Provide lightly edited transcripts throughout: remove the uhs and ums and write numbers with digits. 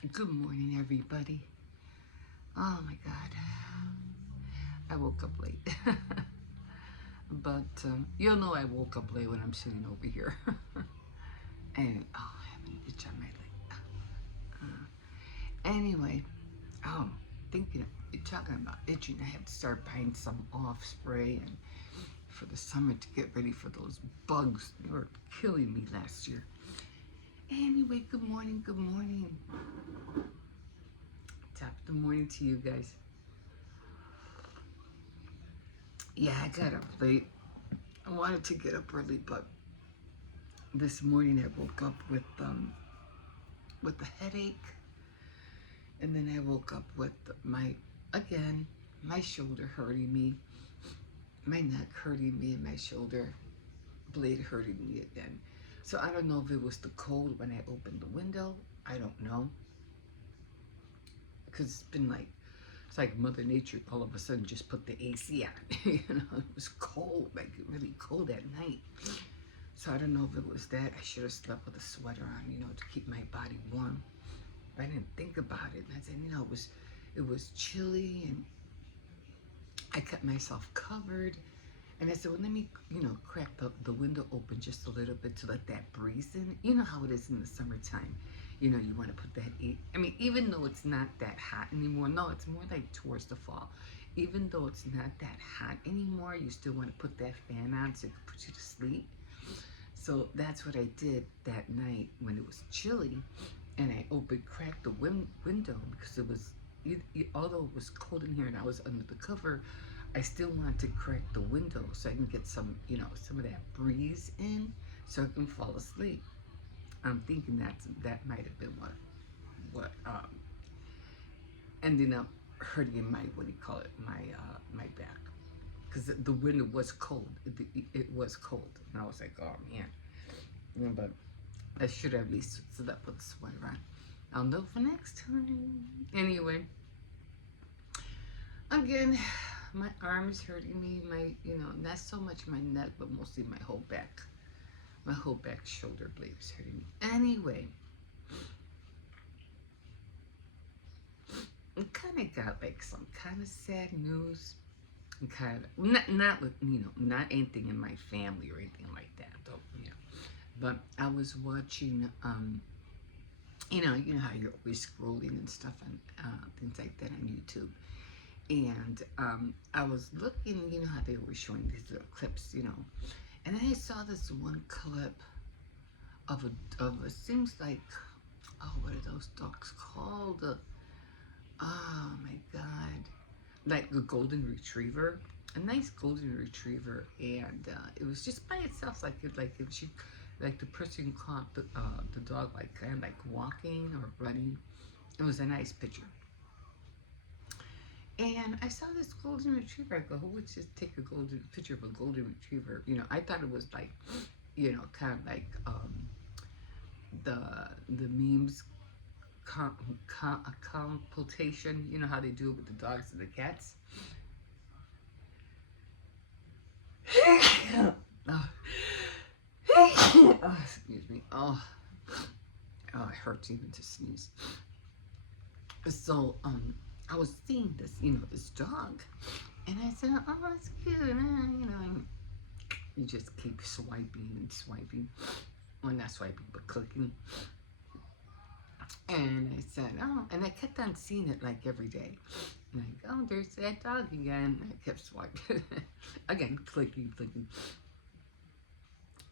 Good morning, everybody. Oh my God, I woke up late. But you'll know I woke up late when I'm sitting over here. And I have an itch on my leg. Anyway, oh, thinking you're talking about itching, I have to start buying some off spray and for the summer to get ready for those bugs. They were killing me last year. Anyway, good morning, good morning. Top of the morning to you guys. Yeah, I got up late. I wanted to get up early, but this morning I woke up with a headache, and then I woke up with my shoulder hurting me, my neck hurting me, and my shoulder blade hurting me again. So I don't know if it was the cold when I opened the window. I don't know, because it's like Mother Nature all of a sudden just put the AC on. It was cold, like really cold at night. So I don't know if it was that. I should have slept with a sweater on, to keep my body warm. But I didn't think about it. And I said, it was chilly, and I kept myself covered. And I said, well, let me, crack the window open just a little bit to let that breeze in. You know how it is in the summertime. You want to put that, even though it's not that hot anymore. No, it's more like towards the fall. Even though it's not that hot anymore, you still want to put that fan on so it can put you to sleep. So that's what I did that night when it was chilly, and I cracked the window because although it was cold in here and I was under the cover, I still wanted to crack the window so I can get some of that breeze in so I can fall asleep. I'm thinking that might have been what ended up hurting my back, because the window was cold. It was cold, and I was like, oh man. But I should at least slept with a sweater on. I'll know for next time. Anyway, again, my arm is hurting me. Not so much my neck, but mostly my whole back. My whole back shoulder blade is hurting me. Anyway, I kind of got like some kind of sad news. And kind of not with not anything in my family or anything like that. Though, but I was watching how you're always scrolling and stuff and things like that on YouTube. And I was looking, how they were showing these little clips, and then I saw this one clip of a seems like, oh, what are those dogs called? Oh my God, like a golden retriever, a nice golden retriever, and it was just by itself, like the person caught the dog like kind of like walking or running. It was a nice picture. And I saw this golden retriever. I go, who would just take a golden picture of a golden retriever? I thought it was like, kind of like the memes computation. You know how they do it with the dogs and the cats. Oh, oh, excuse me. Oh, it hurts even to sneeze. So I was seeing this, this dog, and I said, oh, it's cute, you just keep swiping and swiping. Well, not swiping, but clicking. And I said, oh, and I kept on seeing it like every day. Like, oh, there's that dog again. I kept swiping. Again, clicking.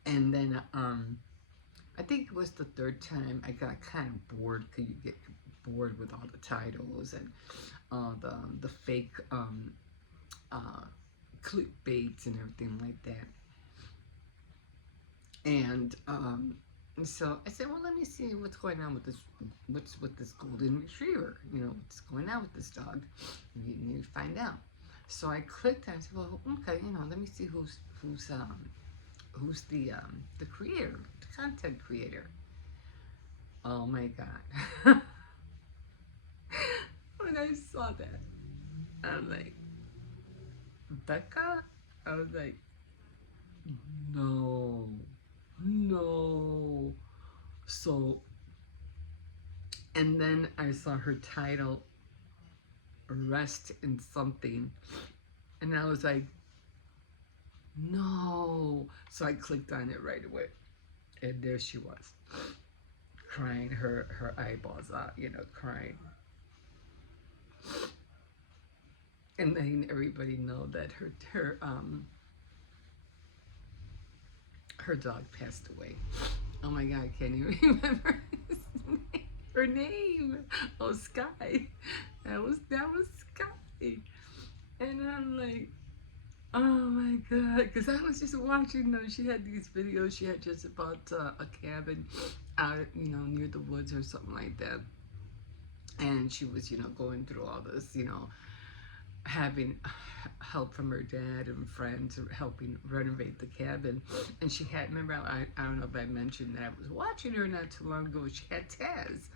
And then I think it was the third time I got kind of bored, because you get bored with all the titles and the fake clickbaits and everything like that. And so I said, well, let me see what's going on with this golden retriever. What's going on with this dog? You need to find out. So I clicked and I said, well, okay, let me see who's the creator, the content creator. Oh my God. When I saw that, I'm like, Becca? I was like, no. So, And then I saw her title, Rest in Something. And I was like, no. So I clicked on it right away. And there she was, crying her eyeballs out, crying. And letting everybody know that her dog passed away. Oh my God, I can't even remember her name. Oh, Sky. That was Sky. And I'm like, oh my God, because I was just watching them. She had these videos. She had just about a cabin out, near the woods or something like that. And she was, going through all this, having help from her dad and friends helping renovate the cabin. And she had, remember, I don't know if I mentioned that I was watching her not too long ago. She had Taz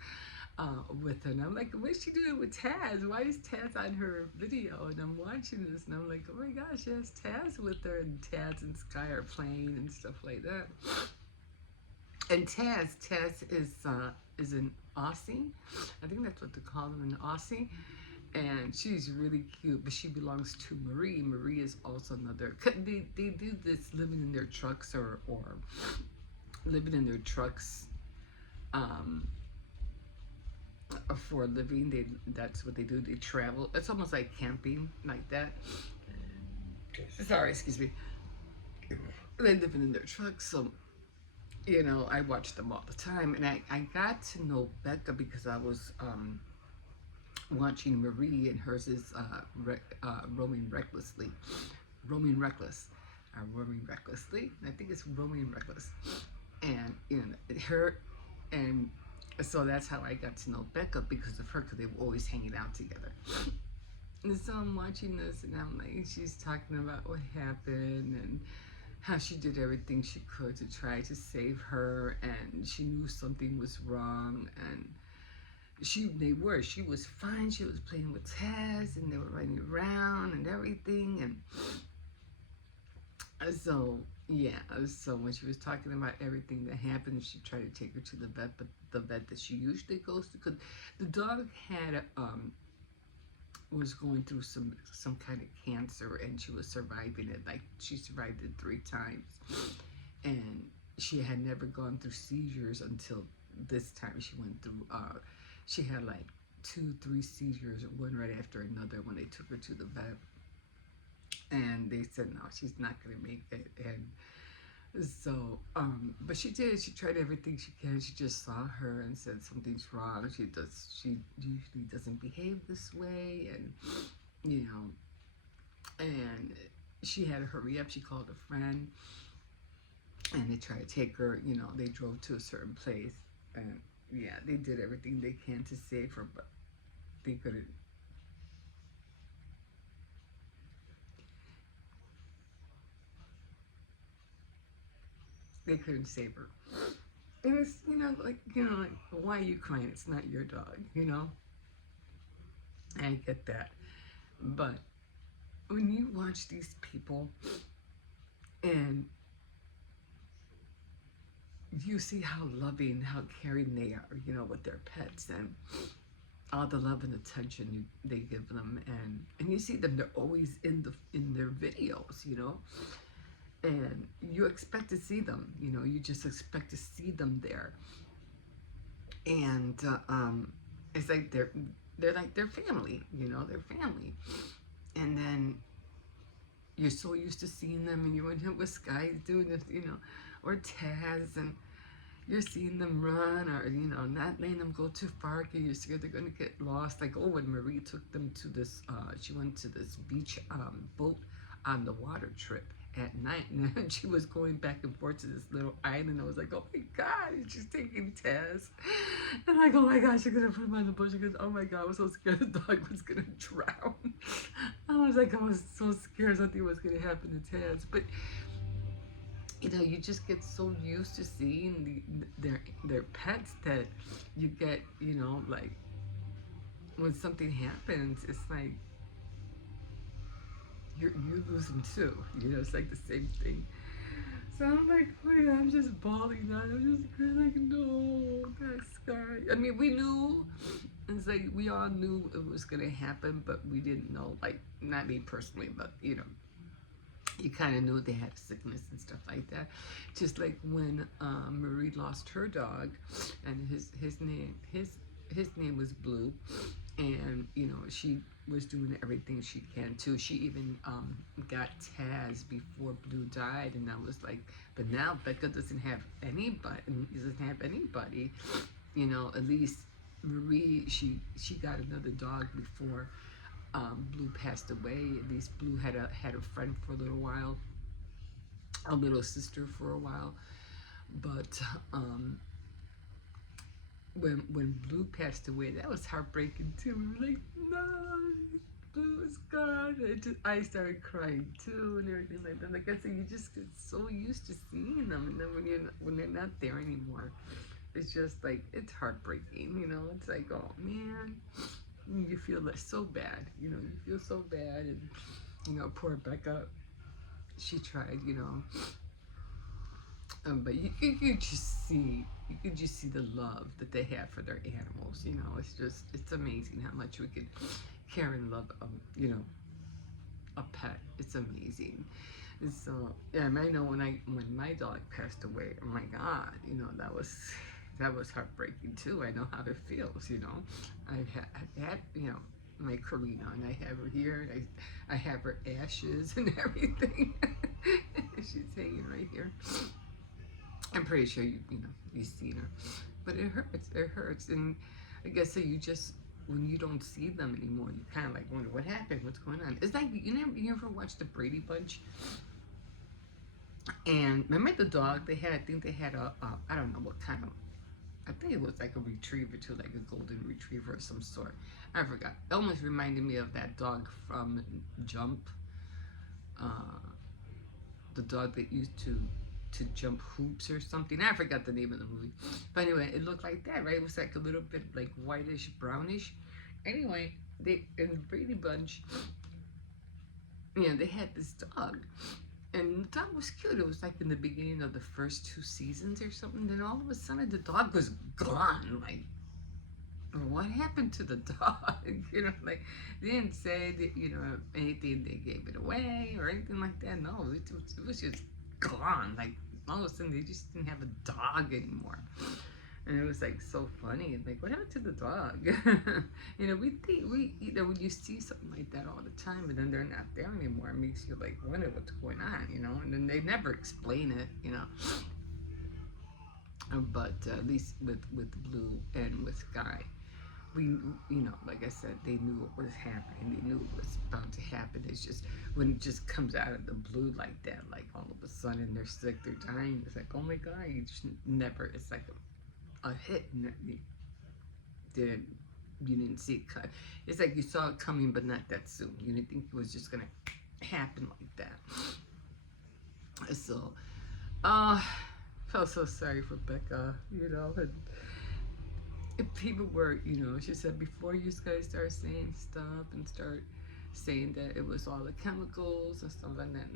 with her. And I'm like, what's she doing with Taz? Why is Taz on her video? And I'm watching this and I'm like, oh my gosh, she has Taz with her. And Taz and Sky are playing and stuff like that. And Taz is an Aussie. I think that's what they call them, an Aussie. And she's really cute, but she belongs to Marie. Marie is also another. They do this living in their trucks or living in their trucks for a living. That's what they do. They travel. It's almost like camping, like that. Sorry, excuse me. They living in their trucks, so I watch them all the time. And I got to know Becca because I was watching Marie, and hers is roaming recklessly. Roaming reckless. Roaming recklessly. I think it's roaming reckless. And her, and so that's how I got to know Becca, because of her, because they were always hanging out together. And so I'm watching this, and I'm like, she's talking about what happened and how she did everything she could to try to save her, and she knew something was wrong, and she was fine. She was playing with Taz, and they were running around and everything. And so yeah, so when she was talking about everything that happened, she tried to take her to the vet, but the vet that she usually goes to, because the dog had was going through some kind of cancer, and she was surviving it. Like, she survived it 3 times, and she had never gone through seizures until this time. She went through she had like 2-3 seizures, one right after another, when they took her to the vet. And they said, no, she's not going to make it. And so, but she did. She tried everything she can. She just saw her and said, something's wrong. She usually doesn't behave this way. And, and she had to hurry up. She called a friend, and they tried to take her, they drove to a certain place. And yeah, they did everything they can to save her, but they couldn't. They couldn't save her. And it's, like, why are you crying? It's not your dog. I get that. But when you watch these people and you see how loving, how caring they are, with their pets, and all the love and attention they give them, and you see them, they're always in their videos, and you expect to see them, you just expect to see them there. And it's like they're like their family, their family. And then you're so used to seeing them, and you're with Sky doing this, or Taz, and you're seeing them run, or not letting them go too far because you're scared they're gonna get lost. Like, oh, when Marie took them to this, she went to this beach boat on the water trip at night, and she was going back and forth to this little island. I was like, oh my God, and she's taking Taz, and like, oh my gosh, you're gonna put him on the boat. She goes, oh my God, I was so scared the dog was gonna drown. I was like, I was so scared something was gonna happen to Taz. But you just get so used to seeing their pets that you get, like, when something happens, it's like you lose them too. It's like the same thing. So I'm like, wait, I'm just bawling now. I'm just like, no, that scar. I mean, we knew, it's like we all knew it was gonna happen, but we didn't know, like, not me personally, but you kind of knew they had a sickness and stuff like that. Just like when Marie lost her dog, and his name was Blue, and she was doing everything she can too. She even got Taz before Blue died, and I was like, but now Becca doesn't have anybody. At least Marie, she got another dog before Blue passed away. At least Blue had a friend for a little while, a little sister for a while. But when Blue passed away, that was heartbreaking too. We were like, no, Blue is gone. I started crying too, and everything like that. Like I said, you just get so used to seeing them, and then when they're not there anymore, it's just like it's heartbreaking. It's like, oh man, you feel like so bad. You feel so bad, and poor Becca. She tried, but you could just see the love that they have for their animals. It's amazing how much we could care and love, a pet. It's amazing. And so yeah, I know when my dog passed away. Oh my God, that was heartbreaking too. I know how it feels. I've had my Karina, and I have her here. And I have her ashes and everything. She's hanging right here. I'm pretty sure you've seen her, but it hurts. It hurts, and I guess so. You just when you don't see them anymore, you kind of like wonder what happened, what's going on. It's like you ever watched the Brady Bunch? And remember the dog they had? I think they had a I don't know what kind of. I think it was like a retriever too, like a golden retriever of some sort. I forgot. It almost reminded me of that dog from Jump. Uh, the dog that used to jump hoops or something. I forgot the name of the movie. But anyway, it looked like that, right? It was like a little bit like whitish, brownish. Anyway, they in the Brady Bunch, they had this dog. And the dog was cute. It was like in the beginning of the first 2 seasons or something. Then all of a sudden the dog was gone. Like, what happened to the dog? Like they didn't say that, anything, they gave it away or anything like that. No, it was just gone. Like all of a sudden they just didn't have a dog anymore. And it was like so funny. Like, what happened to the dog? We think when you see something like that all the time, and then they're not there anymore, it makes you like wonder what's going on, And then they never explain it. But at least with Blue and with Sky, we, like I said, they knew what was happening. They knew it was about to happen. It's just when it just comes out of the blue like that, like all of a sudden they're sick, they're dying. It's like, oh my God, you just never. It's like a hit. And you didn't see it cut. It's like you saw it coming, but not that soon. You didn't think it was just gonna happen like that. So, felt so sorry for Becca. And if people were, she said before you guys start saying stuff and start saying that it was all the chemicals and stuff like that.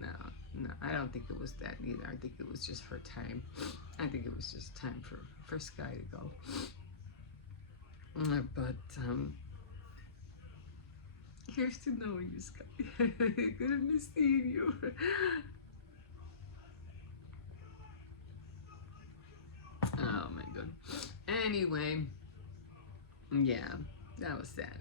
No, I don't think it was that either. I think it was just her time. I think it was just time for Sky to go. But here's to knowing you, Sky. Gonna miss seeing you. Oh my god. Anyway, yeah, that was sad.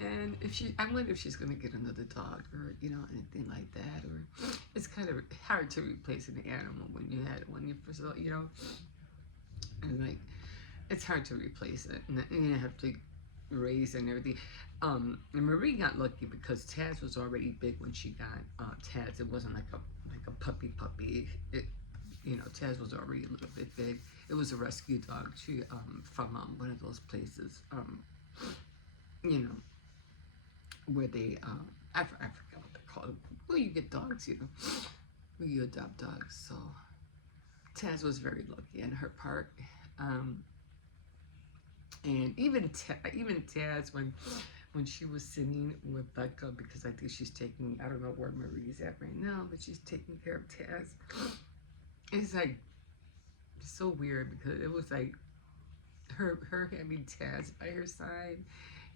And I wonder if she's gonna get another dog or anything like that. Or it's kind of hard to replace an animal when you first, and like it's hard to replace it, and you have to raise and everything. And Marie got lucky because Taz was already big when she got Taz. It wasn't like a puppy. Taz was already a little bit big. It was a rescue dog. She from one of those places. Where they I forgot what they're called. Where you get dogs, where you adopt dogs. So Taz was very lucky in her part. And even Taz, when when she was singing with Becca, because I think she's taking, I don't know where Marie's at right now, but she's taking care of Taz. It's like so weird because it was like her having Taz by her side,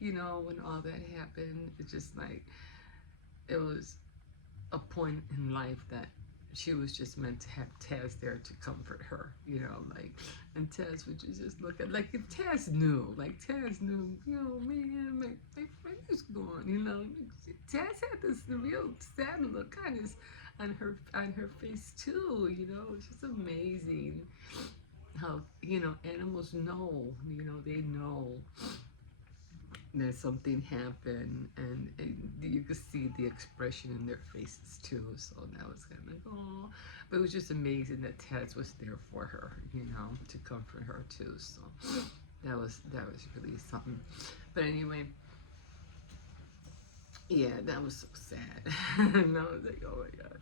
you know, when all that happened. It's just like it was a point in life that she was just meant to have Taz there to comfort her, you know, like, and Taz would just look at, like, if Taz knew, you know, man, my friend is gone, you know, Taz had this real sad look on her face too, you know. It's just amazing how, you know, animals know, you know, they know that something happened, and you could see the expression in their faces too. So that was kind of like, oh, but it was just amazing that Taz was there for her, you know, to comfort her too. So that was really something. But anyway, yeah, that was so sad. And I was like, oh my god.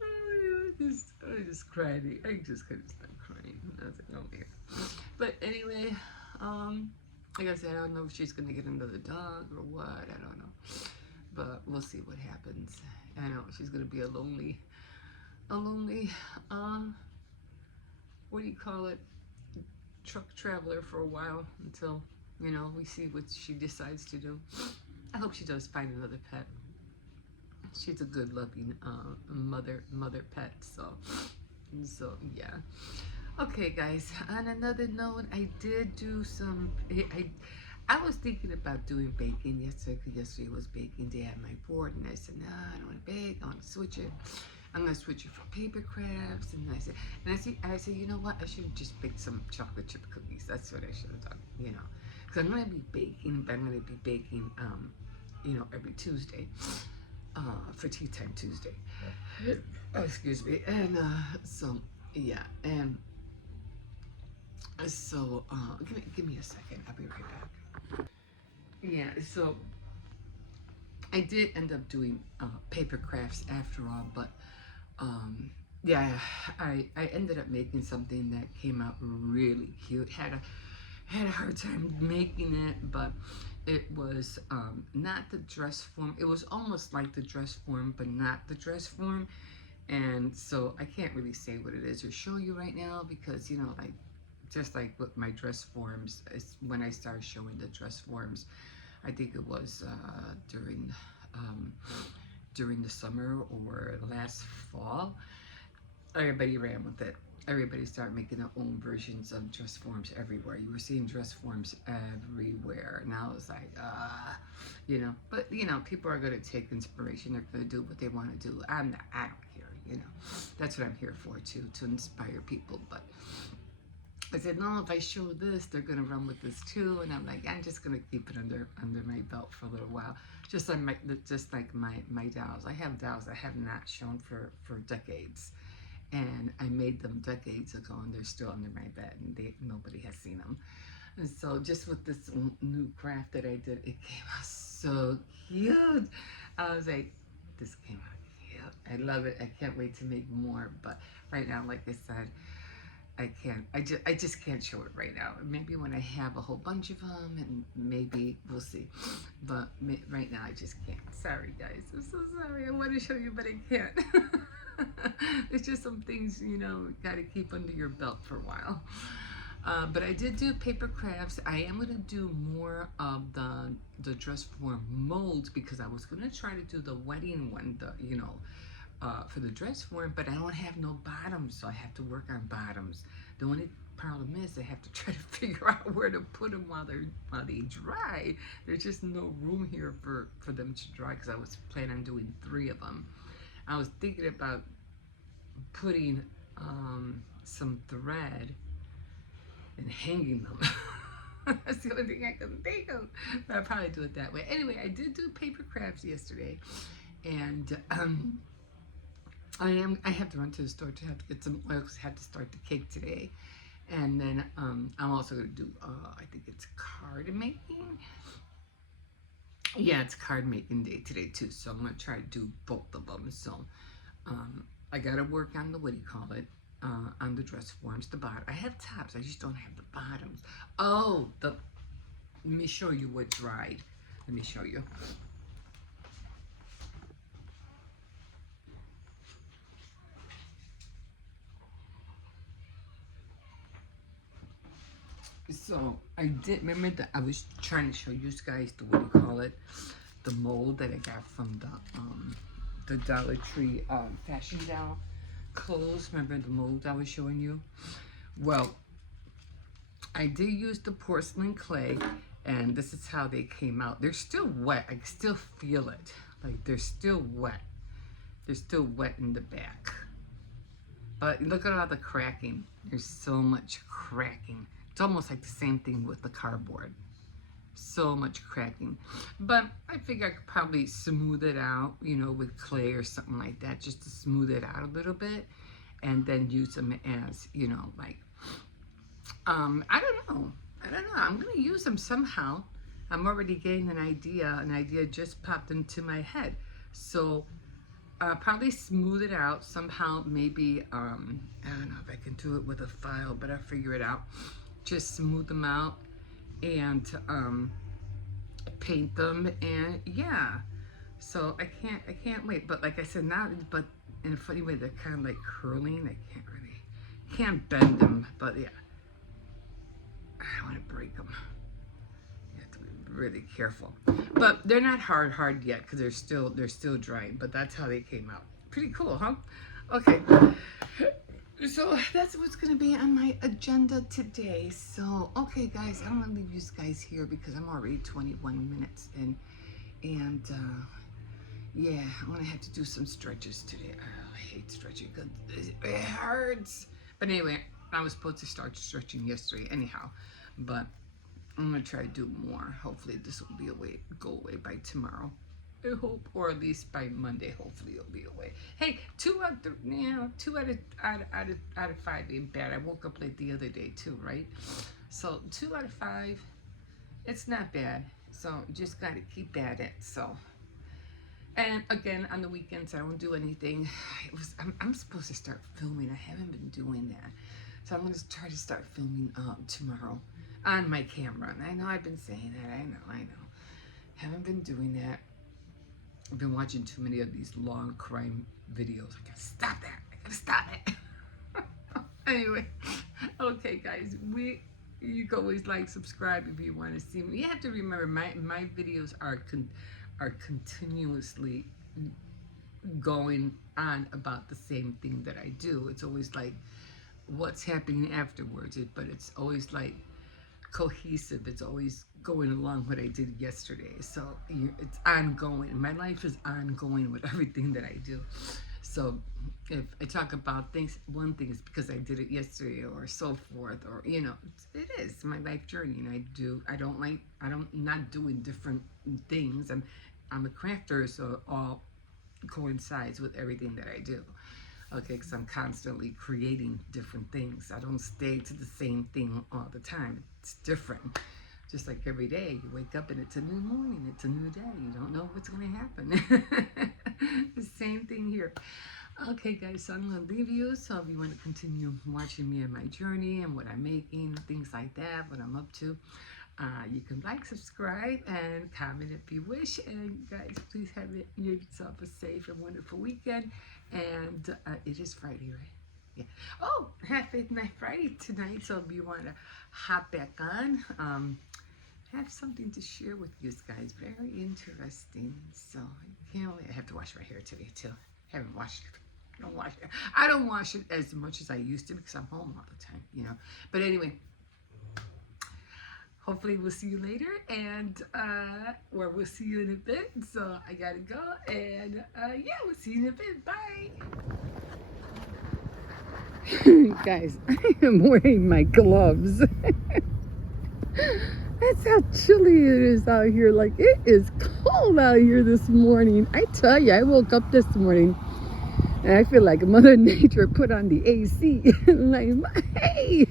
I just cried. I just couldn't stop crying. I was like, oh my god. But anyway, like I said, I don't know if she's gonna get another dog or what. I don't know, but we'll see what happens. I know she's gonna be a lonely, um, what do you call it? Truck traveler for a while until, you know, we see what she decides to do. I hope she does find another pet. She's a good, loving mother pet. So yeah. Okay, guys. On another note, I did do some. I was thinking about doing baking yesterday because yesterday was baking day at my board, and I said, no, I don't want to bake. I want to switch it. I'm gonna switch it for paper crafts, and I said, you know what? I should just bake some chocolate chip cookies. That's what I should have done, you know, because I'm gonna be baking, but I'm gonna be baking, you know, every Tuesday, for Tea Time Tuesday. Oh, excuse me, and so yeah, and so give me a second. I'll be right back. Yeah, so I did end up doing paper crafts after all, but yeah, I ended up making something that came out really cute. Had a hard time making it, but it was not the dress form. It was almost like the dress form, but not the dress form. And so I can't really say what it is or show you right now because, you know, like just like with my dress forms, when I started showing the dress forms, I think it was um, during the summer or last fall. Everybody ran with it. Everybody started making their own versions of dress forms everywhere. You were seeing dress forms everywhere. Now it's like, you know, but you know, people are going to take inspiration. They're going to do what they want to do. I don't care, you know. That's what I'm here for too, to inspire people. But I said, no, if I show this, they're gonna run with this too. And I'm like, I'm just gonna keep it under my belt for a little while. Just like my dolls. I have dolls I have not shown for decades. And I made them decades ago, and they're still under my bed, and nobody has seen them. And so, just with this new craft that I did, it came out so cute. I was like, this came out cute. I love it. I can't wait to make more. But right now, like I said, I can't. I just can't show it right now. Maybe when I have a whole bunch of them, and maybe we'll see. But right now, I just can't. Sorry, guys. I'm so sorry. I want to show you, but I can't. It's just some things, you know, got to keep under your belt for a while. But I did do paper crafts. I am going to do more of the dress form molds because I was going to try to do the wedding one, you know, for the dress form, but I don't have no bottoms, so I have to work on bottoms. The only problem is I have to try to figure out where to put them while they dry. There's just no room here for them to dry because I was planning on doing 3 of them. I was thinking about putting some thread and hanging them. That's the only thing I can think of. But I'll probably do it that way. Anyway, I did do paper crafts yesterday, and I have to run to the store to have to get some oils. Have to start the cake today, and then I'm also going to do I think it's card making. Yeah, it's card making day today too, so I'm going to try to do both of them. So I got to work on the, what do you call it, on the dress forms, the bottom. I have tops, I just don't have the bottoms. Oh, let me show you what dried. Let me show you. So I did remember that I was trying to show you guys the, what do you call it, the mold that I got from the Dollar Tree fashion doll clothes. Remember the mold I was showing you? Well, I did use the porcelain clay, and this is how they came out. They're still wet. I can still feel it. Like they're still wet. They're still wet in the back. But look at all the cracking. There's so much cracking. It's almost like the same thing with the cardboard. So much cracking. But I figure I could probably smooth it out, you know, with clay or something like that, just to smooth it out a little bit, and then use them as, you know, like, I don't know. I'm gonna use them somehow. I'm already getting an idea. An idea just popped into my head. So probably smooth it out somehow. Maybe, I don't know if I can do it with a file, but I'll figure it out. Just smooth them out and paint them, and yeah. So I can't wait. But like I said, now, but in a funny way, they're kind of like curling. I can't bend them, but yeah. I don't want to break them. You have to be really careful. But they're not hard yet because they're still drying. But that's how they came out. Pretty cool, huh? Okay. So that's what's gonna be on my agenda today. So okay, guys, I'm gonna leave you guys here because I'm already 21 minutes in, and yeah, I'm gonna have to do some stretches today. Oh, I hate stretching because it hurts. But anyway, I was supposed to start stretching yesterday anyhow, but I'm gonna try to do more. Hopefully this will be go away by tomorrow. I hope, or at least by Monday. Hopefully it'll be away. Hey, 2 out of 5 ain't bad. I woke up late the other day too, right? So 2 out of 5, it's not bad. So just gotta keep at it. So, and again, on the weekends I don't do anything. I'm supposed to start filming. I haven't been doing that, so I'm gonna try to start filming tomorrow on my camera. And I know I've been saying that. I know. Haven't been doing that. I've been watching too many of these long crime videos. I gotta stop that. I gotta stop it. Anyway, okay, guys, you can always like, subscribe if you want to see me. You have to remember, my videos are continuously going on about the same thing that I do. It's always like what's happening afterwards, but it's always like cohesive. It's always going along what I did yesterday. So it's ongoing. My life is ongoing with everything that I do. So if I talk about one thing is because I did it yesterday or so forth, or, you know, it is my life journey. And I'm not doing different things. I'm a crafter, so all coincides with everything that I do. Okay, because I'm constantly creating different things. I don't stay to the same thing all the time. It's different. Just like every day, you wake up and it's a new morning, it's a new day. You don't know what's going to happen. The same thing here. Okay, guys, so I'm going to leave you. So if you want to continue watching me on my journey and what I'm making, things like that, what I'm up to, you can like, subscribe, and comment if you wish. And guys, please have yourself a safe and wonderful weekend. And it is Friday, right? Yeah. Oh, Half Faith Night Friday tonight. So if you want to hop back on, have something to share with you guys. Very interesting. So I can't wait. I have to wash my hair today too. Haven't washed it. I don't wash it as much as I used to because I'm home all the time, you know. But anyway, hopefully we'll see you later, and or we'll see you in a bit. So I gotta go, and yeah, we'll see you in a bit. Bye. Guys, I am wearing my gloves. That's how chilly it is out here. Like, it is cold out here this morning. I tell you, I woke up this morning and I feel like Mother Nature put on the AC. Like, hey,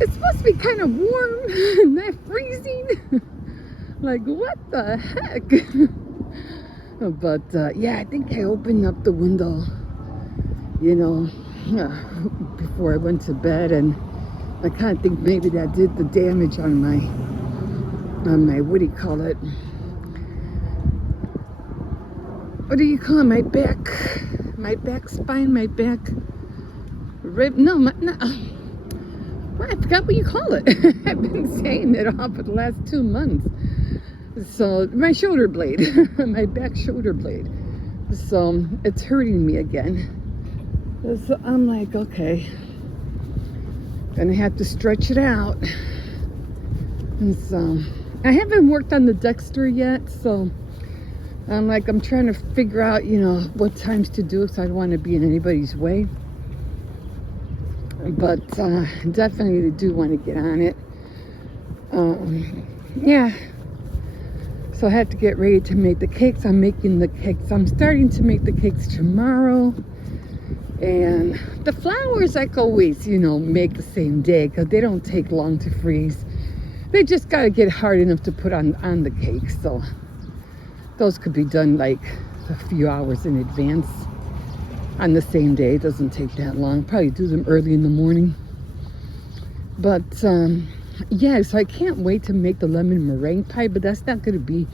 it's supposed to be kind of warm, not freezing. Like, what the heck? But yeah, I think I opened up the window, you know, before I went to bed, and I kind of think maybe that did the damage on my my, what do you call it? What do you call it? My back spine, my back rib. No, no. Well, I forgot what you call it. I've been saying it all for the last 2 months. So my shoulder blade, my back shoulder blade. So it's hurting me again. So I'm like, okay, gonna have to stretch it out. And so I haven't worked on the Dexter yet, so I'm trying to figure out, what times to do it, so I don't want to be in anybody's way. But definitely do want to get on it. Yeah. So I have to get ready to make the cakes. I'm making the cakes. I'm starting to make the cakes tomorrow. And the flours, like always, make the same day because they don't take long to freeze. They just got to get hard enough to put on the cake. So those could be done like a few hours in advance on the same day. It doesn't take that long. Probably do them early in the morning. But yeah, so I can't wait to make the lemon meringue pie, but that's not going to be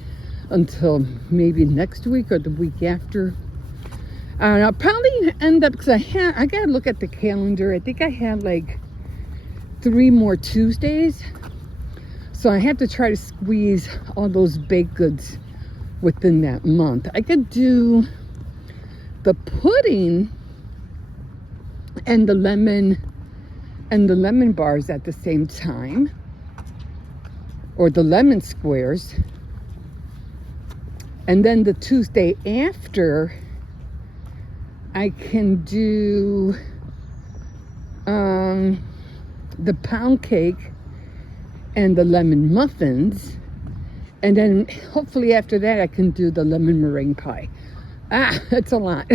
until maybe next week or the week after. I'll probably end up, because I got to look at the calendar. I think I have like 3 more Tuesdays. So I have to try to squeeze all those baked goods within that month. I could do the pudding and the lemon bars at the same time, or the lemon squares, and then the Tuesday after I can do the pound cake and the lemon muffins, and then hopefully after that I can do the lemon meringue pie. That's a lot.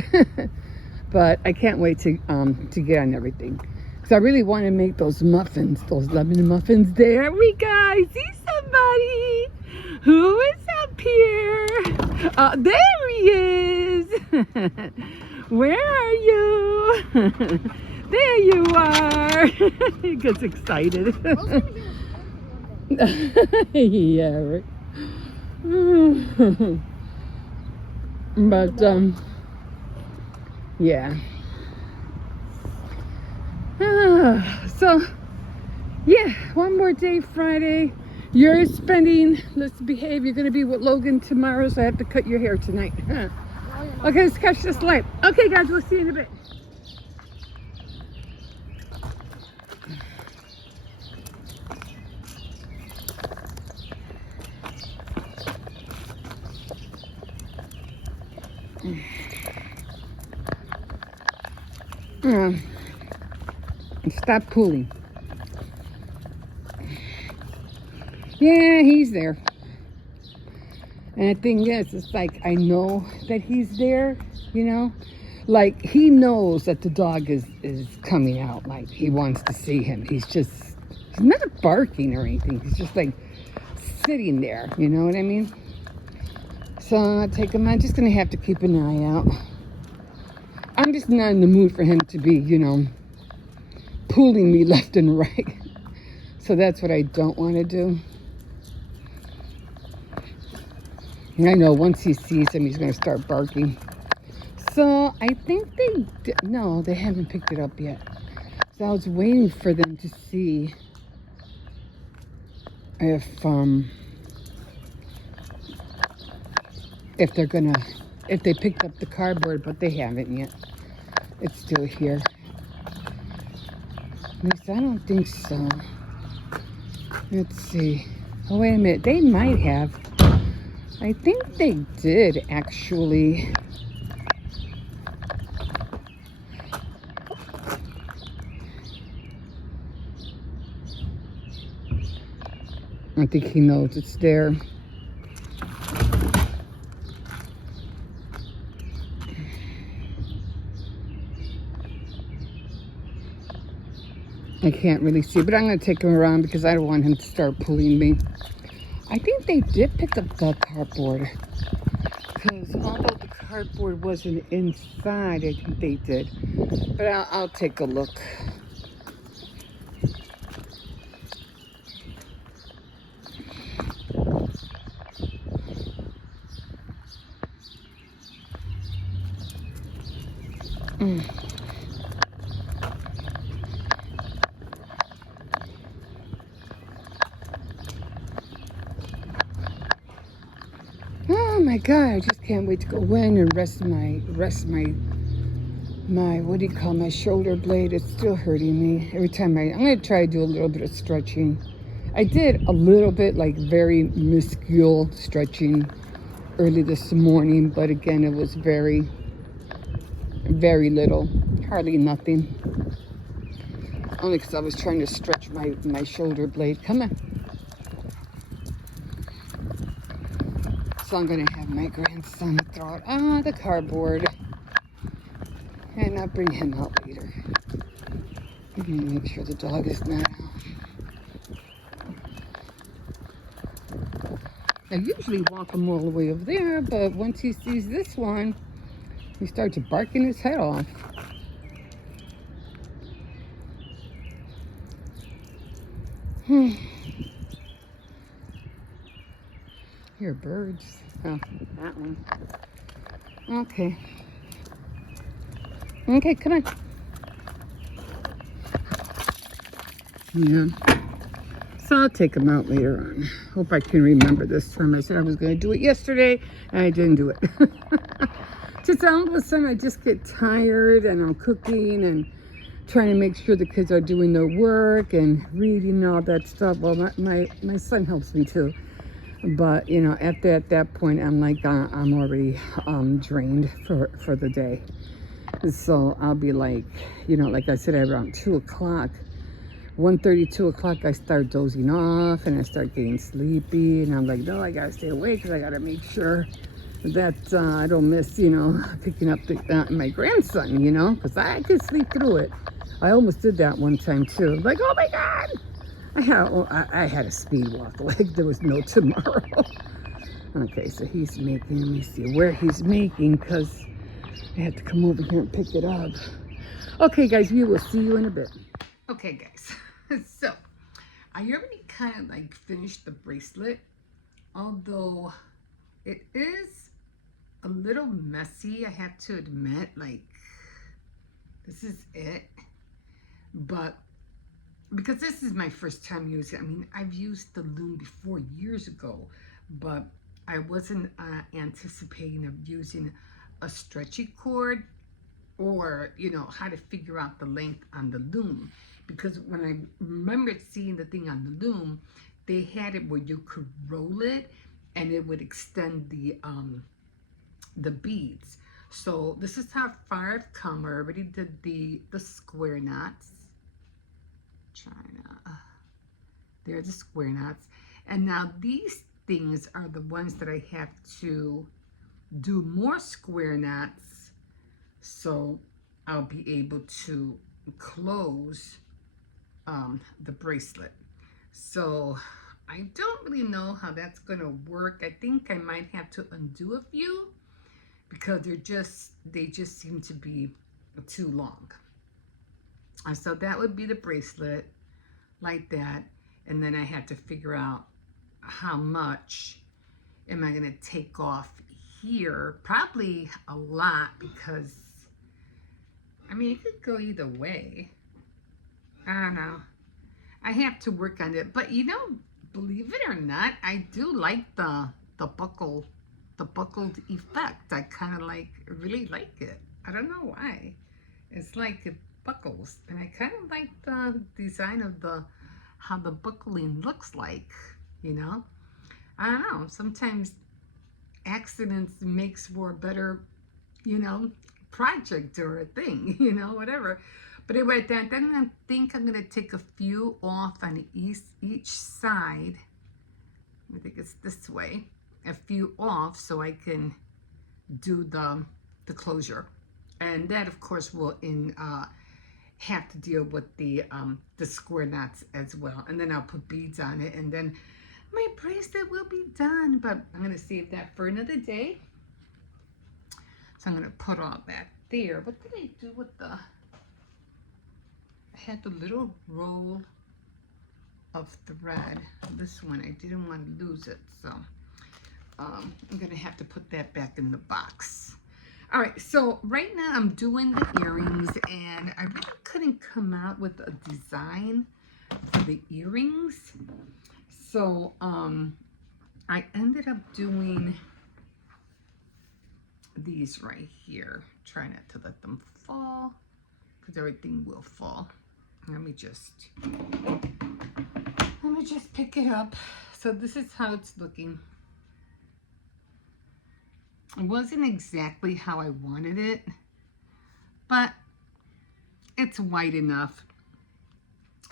But I can't wait to get on everything, because I really want to make those muffins, those lemon muffins. There we go. I see somebody. Who is up here? There he is. Where are you? There you are. He gets excited. Yeah, right. But yeah. So yeah, one more day, Friday. You're spending, let's behave, you're gonna be with Logan tomorrow, so I have to cut your hair tonight. Okay, let's catch this light. Okay guys, we'll see you in a bit. Stop pulling. Yeah, he's there. And the thing is, it's like, I know that he's there, like he knows that the dog is coming out. Like he wants to see him. He's not barking or anything. He's just like sitting there, you know what I mean? So I'm just gonna have to keep an eye out. I'm just not in the mood for him to be, pulling me left and right. So that's what I don't want to do. And I know once he sees him, he's going to start barking. So I think no, they haven't picked it up yet. So I was waiting for them to see if they picked up the cardboard, but they haven't yet. It's still here. At least I don't think so. Let's see. Oh, wait a minute. They might have. I think they did actually. I think he knows it's there. I can't really see, but I'm going to take him around because I don't want him to start pulling me. I think they did pick up the cardboard, because although the cardboard wasn't inside, I think they did. But I'll take a look. Oh my God, I just can't wait to go in and rest my what do you call, my shoulder blade. It's still hurting me every time I'm going to try to do a little bit of stretching. I did a little bit, like very minuscule stretching early this morning, but again, it was very, very little, hardly nothing. Only because I was trying to stretch my shoulder blade. Come on. So I'm going to have my grandson throw out the cardboard, and I'll bring him out later. I'm going to make sure the dog is not out. I usually walk him all the way over there, but once he sees this one, he starts barking his head off. Here, birds. Oh, that one. Okay. Okay, come on. Yeah. So I'll take him out later on. Hope I can remember this time. I said I was going to do it yesterday, and I didn't do it. Just all of a sudden, I just get tired, and I'm cooking and trying to make sure the kids are doing their work and reading and all that stuff. Well, my son helps me too. But, you know, at that point, I'm like, I'm already drained for the day. So I'll be like, you know, like I said, around 2 o'clock. 1:30, 2 o'clock, I start dozing off and I start getting sleepy, and I'm like, no, I gotta stay awake because I gotta make sure that I don't miss, you know, picking up my grandson, you know, because I could sleep through it. I almost did that one time too. Like, oh my God, I had a speed walk like there was no tomorrow. Okay, so he's making, let me see where he's making, because I had to come over here and pick it up. Okay, guys, we will see you in a bit. Okay, guys. So, I already kind of like finished the bracelet, although it is a little messy, I have to admit. Like, this is it. But because this is my first time using it, I mean, I've used the loom before years ago, but I wasn't anticipating of using a stretchy cord, or, you know, how to figure out the length on the loom. Because when I remembered seeing the thing on the loom, they had it where you could roll it and it would extend the beads. So this is how far I've come. I already did the square knots. They're the square knots. And now these things are the ones that I have to do more square knots, so I'll be able to close the bracelet. So I don't really know how that's going to work. I think I might have to undo a few because they just seem to be too long. So that would be the bracelet, like that. And then I had to figure out how much am I going to take off here. Probably a lot, because I mean, it could go either way. I don't know. I have to work on it. But you know, believe it or not, I do like the buckled effect. I kind of really like it. I don't know why. It's like it buckles, and I kind of like the design of how the buckling looks like. You know, I don't know. Sometimes accidents makes for a better, you know, project or a thing, you know, whatever. But anyway, then I think I'm going to take a few off on each side. I think it's this way. A few off so I can do the closure. And that, of course, will have to deal with the square knots as well. And then I'll put beads on it, and then my bracelet will be done. But I'm going to save that for another day. So I'm going to put all that there. What did I do with I had the little roll of thread. This one, I didn't want to lose it. So I'm going to have to put that back in the box. All right, so right now I'm doing the earrings, and I really couldn't come out with a design for the earrings. So I ended up doing these right here. Try not to let them fall, because everything will fall. Let me just pick it up. So this is how it's looking. It wasn't exactly how I wanted it, but it's wide enough.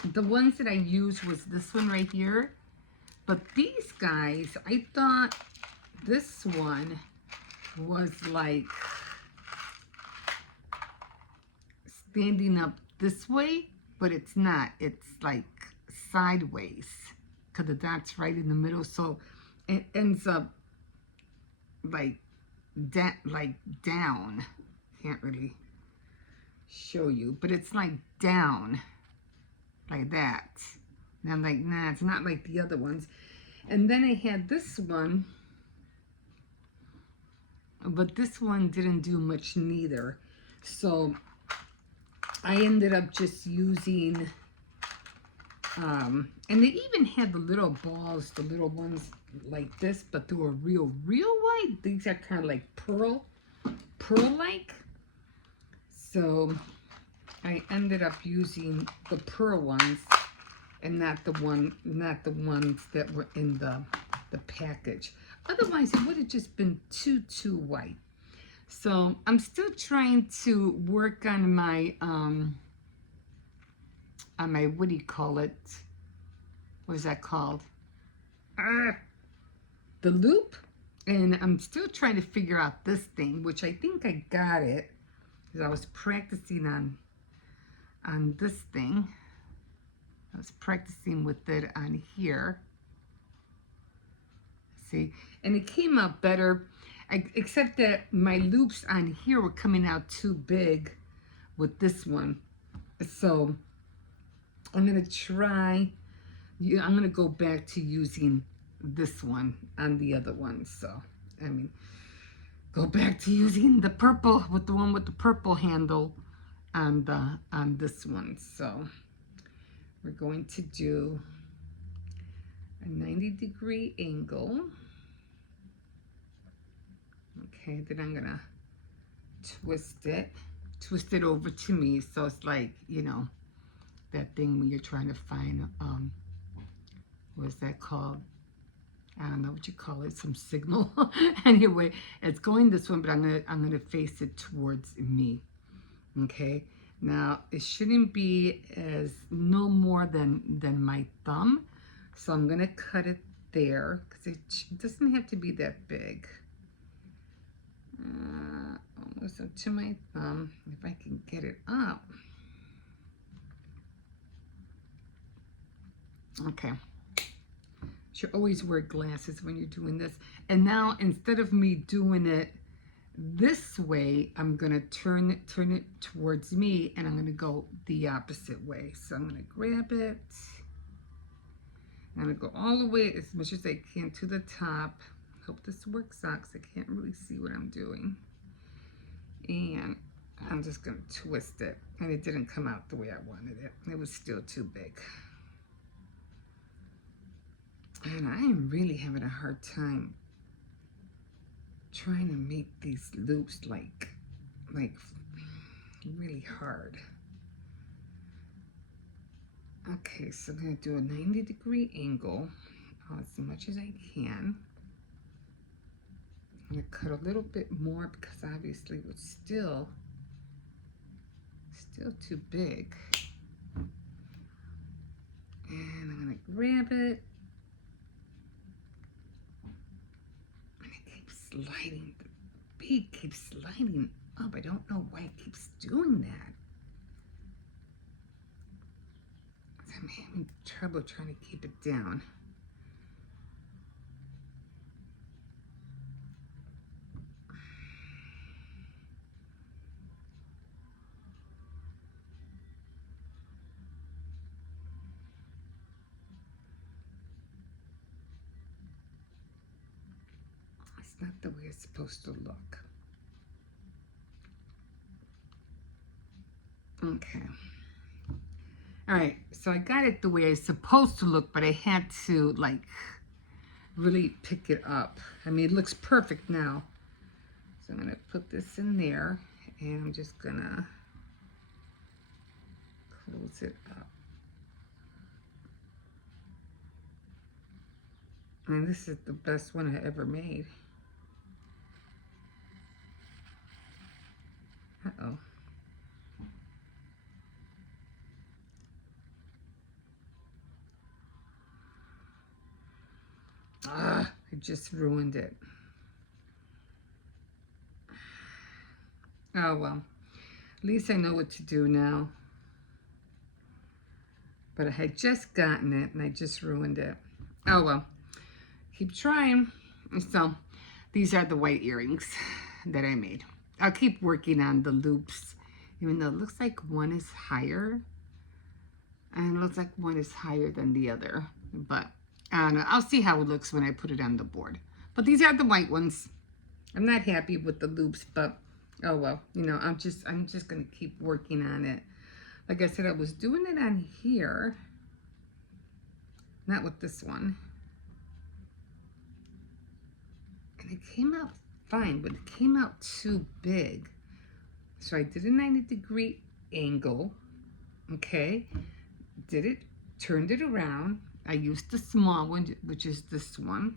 The ones that I used was this one right here, but these guys, I thought this one was like standing up this way, but it's not. It's like sideways, because the dot's right in the middle, so it ends up like down. Can't really show you, but it's like down like that. And I'm like, nah, it's not like the other ones. And then I had this one, but this one didn't do much neither. So I ended up just using, and they even had the little balls, the little ones like this, but they were real white. These are kind of like pearl-like. So I ended up using the pearl ones, and not the ones that were in the package. Otherwise, it would have just been too white. So I'm still trying to work on my what do you call it? What is that called? The loop. And I'm still trying to figure out this thing, which I think I got it, because I was practicing on this thing. I was practicing with it on here. See, and it came out better, except that my loops on here were coming out too big with this one. So I'm gonna try. I'm gonna go back to using this one on the other one. So I mean, go back to using the purple with the one with the purple handle on this one. So we're going to do a 90-degree angle. Okay, then I'm gonna twist it over to me, so it's like, you know, that thing when you're trying to find what is that called? I don't know what you call it, some signal. Anyway, it's going this one, but I'm gonna face it towards me. Okay, now it shouldn't be as no more than my thumb, so I'm gonna cut it there, because it doesn't have to be that big. Almost up to my thumb, if I can get it up. Okay. Should always wear glasses when you're doing this. And now, instead of me doing it this way, I'm gonna turn it towards me, and I'm gonna go the opposite way. So I'm gonna grab it. I'm gonna go all the way as much as I can to the top. Hope this works out, because I can't really see what I'm doing. And I'm just gonna twist it. And it didn't come out the way I wanted it. It was still too big. And I am really having a hard time trying to make these loops like really hard. Okay, so I'm gonna do a 90-degree angle as much as I can. I'm gonna cut a little bit more, because obviously it was still too big. And I'm gonna grab it. And it keeps sliding. The bead keeps sliding up. I don't know why it keeps doing that. I'm having trouble trying to keep it down. It's not the way it's supposed to look. Okay. All right, so I got it the way it's supposed to look, but I had to like really pick it up. I mean, it looks perfect now. So I'm gonna put this in there, and I'm just gonna close it up. And this is the best one I ever made. Uh-oh. Ah, I just ruined it. Oh well, at least I know what to do now. But I had just gotten it and I just ruined it. Oh well, keep trying. So these are the white earrings that I made. I'll keep working on the loops, even though it looks like one is higher. And it looks like one is higher than the other. But I don't know. I'll see how it looks when I put it on the board. But these are the white ones. I'm not happy with the loops, but oh well. You know, I'm just gonna keep working on it. Like I said, I was doing it on here. Not with this one. And it came out fine, but it came out too big. So I did a 90-degree angle. Okay. Did it, turned it around. I used the small one, which is this one.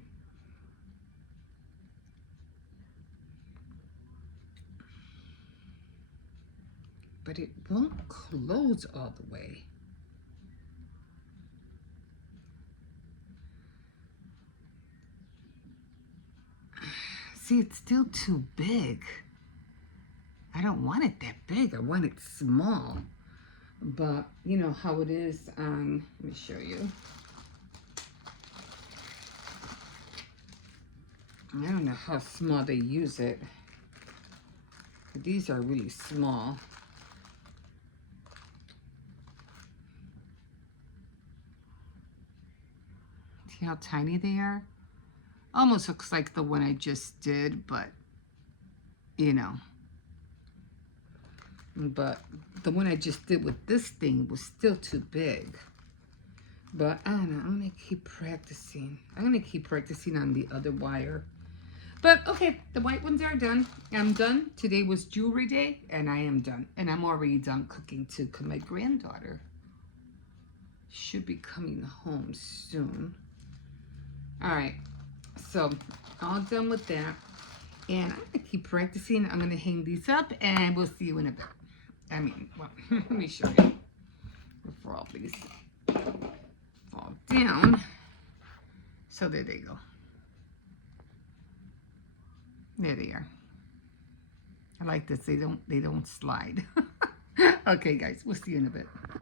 But it won't close all the way. See, it's still too big. I don't want it that big. I want it small. But you know how it is on, let me show you. I don't know how small they use it. But these are really small. See how tiny they are? Almost looks like the one I just did, but you know. But the one I just did with this thing was still too big. But I don't know, I'm gonna keep practicing. I'm gonna keep practicing on the other wire. But okay, the white ones are done. I'm done. Today was jewelry day, and I am done. And I'm already done cooking too, because my granddaughter should be coming home soon. All right, so all done with that. And I'm gonna keep practicing. I'm gonna hang these up, and we'll see you in a bit. I mean, well, let me show you before all these fall down. So there they go. There they are. I like this. They don't slide. Okay, guys, we'll see you in a bit.